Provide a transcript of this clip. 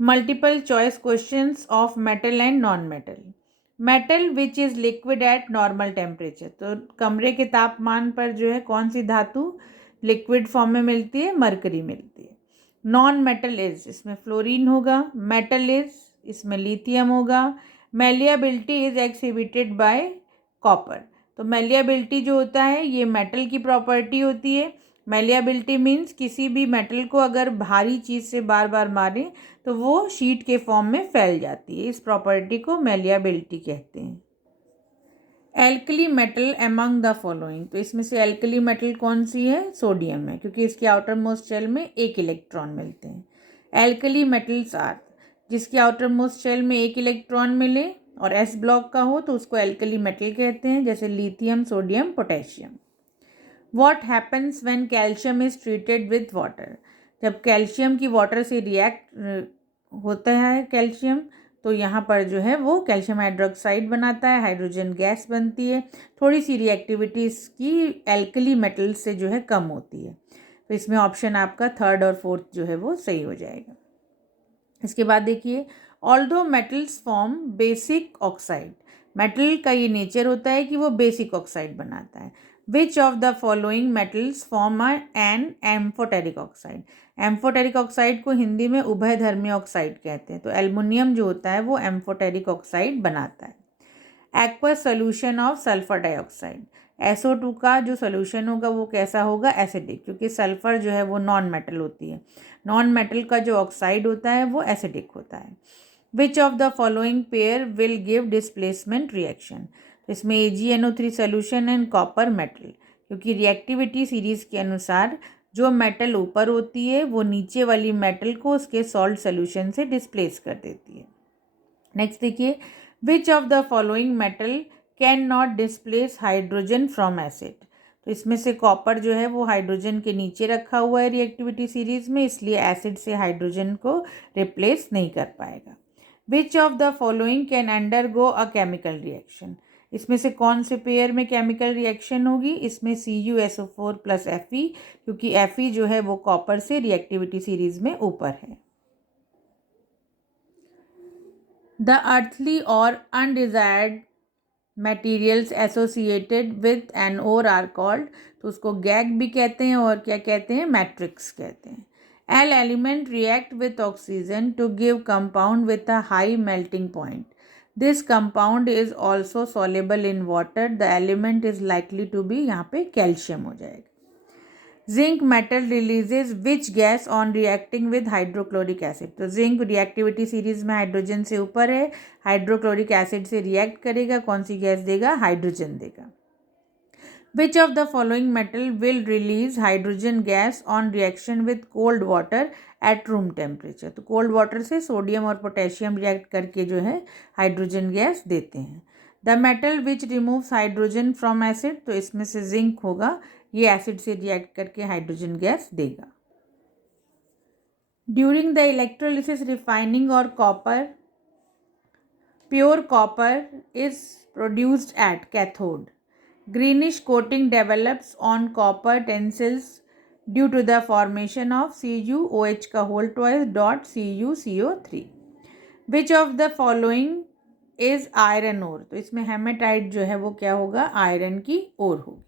Multiple choice questions of metal and non metal. Metal which is liquid at normal temperature, तो कमरे के तापमान पर जो है कौन सी धातु लिक्विड फॉर्म में मिलती है? मरकरी मिलती है। नॉन मेटल इज, इसमें फ्लोरीन होगा। मेटल इज, इसमें लिथियम होगा। Malleability is exhibited bye copper, तो मेलिएबिलिटी जो होता है ये मेटल की प्रॉपर्टी होती है। मेलिएबिलिटी मीन्स किसी भी मेटल को अगर भारी चीज़ से बार बार मारें तो वो शीट के फॉर्म में फैल जाती है। इस प्रॉपर्टी को मेलिएबिलिटी कहते हैं। Alkali metal among the following, तो इसमें से एल्कली मेटल कौन सी है? सोडियम है, क्योंकि इसके आउटर मोस्ट शेल में एक इलेक्ट्रॉन मिलते हैं। एल्कली मेटल्स आर, जिसके आउटर मोस्ट शेल में एक इलेक्ट्रॉन मिले और एस ब्लॉक का हो तो उसको एल्कली मेटल कहते हैं, जैसे lithium, sodium, potassium. What happens when calcium is treated with water, जब कैल्शियम की वाटर से रिएक्ट होता है कैल्शियम, तो यहाँ पर जो है वो कैल्शियम हाइड्रोक्साइड बनाता है, हाइड्रोजन गैस बनती है। थोड़ी सी रिएक्टिविटी इसकी एल्कली मेटल से जो है कम होती है, तो इसमें ऑप्शन आपका थर्ड और फोर्थ जो है वो सही हो जाएगा। इसके बाद देखिए, although metals form basic oxide, metal का ये नेचर होता है कि वो बेसिक ऑक्साइड बनाता है। Which of the following metals form an amphoteric oxide, amphoteric oxide को हिंदी में उभयधर्मी ऑक्साइड कहते हैं, तो एल्युमिनियम जो होता है वो एम्फोटेरिक ऑक्साइड बनाता है। Aqueous solution of sulphur dioxide, SO2 का जो सोल्यूशन होगा वो कैसा होगा? एसिडिक, क्योंकि सल्फर जो है वो नॉन मेटल होती है। नॉन मेटल का जो ऑक्साइड होता है वो एसिडिक होता है। Which of the following pair will give displacement reaction, तो इसमें AgNO3 solution and copper metal, क्योंकि रिएक्टिविटी सीरीज के अनुसार जो मेटल ऊपर होती है वो नीचे वाली मेटल को उसके सॉल्ट सोल्यूशन से डिस्प्लेस कर देती है। नेक्स्ट देखिए, विच of the following metal can not displace hydrogen from acid, तो इसमें से कॉपर जो है वो हाइड्रोजन के नीचे रखा हुआ है रिएक्टिविटी सीरीज में, इसलिए एसिड से हाइड्रोजन को रिप्लेस नहीं कर पाएगा। विच of the following can undergo a chemical reaction, इसमें से कौन से पेयर में केमिकल रिएक्शन होगी? इसमें CuSO4 प्लस Fe, क्योंकि Fe जो है वो कॉपर से रिएक्टिविटी सीरीज में ऊपर है। द अर्थली और undesired materials associated with an ore are called, तो उसको गैग भी कहते हैं और क्या कहते हैं? मैट्रिक्स कहते हैं। एल element react with oxygen to give compound with a high melting point, this compound is also soluble in water, the element is likely to be, यहाँ पे कैल्शियम हो जाएगा। Zinc metal releases which gas on reacting with hydrochloric acid, तो zinc reactivity series में hydrogen से ऊपर है, hydrochloric acid से रिएक्ट करेगा, कौन सी गैस देगा? हाइड्रोजन देगा। विच of the following metal will release hydrogen gas on reaction with cold water at room temperature, तो कोल्ड वाटर से सोडियम और पोटेशियम रिएक्ट करके जो है हाइड्रोजन गैस देते हैं। The metal which removes hydrogen from acid, तो इसमें से जिंक होगा, ये एसिड से रिएक्ट करके हाइड्रोजन गैस देगा। ड्यूरिंग द इलेक्ट्रोलिसिस रिफाइनिंग और copper, pure copper is produced at cathode, greenish coating develops on copper tensils due to the formation of CuOH का whole twice dot CuCO3. Which of the following is iron ore, तो इसमें haematite जो है वो क्या होगा? Iron की ओर होगी।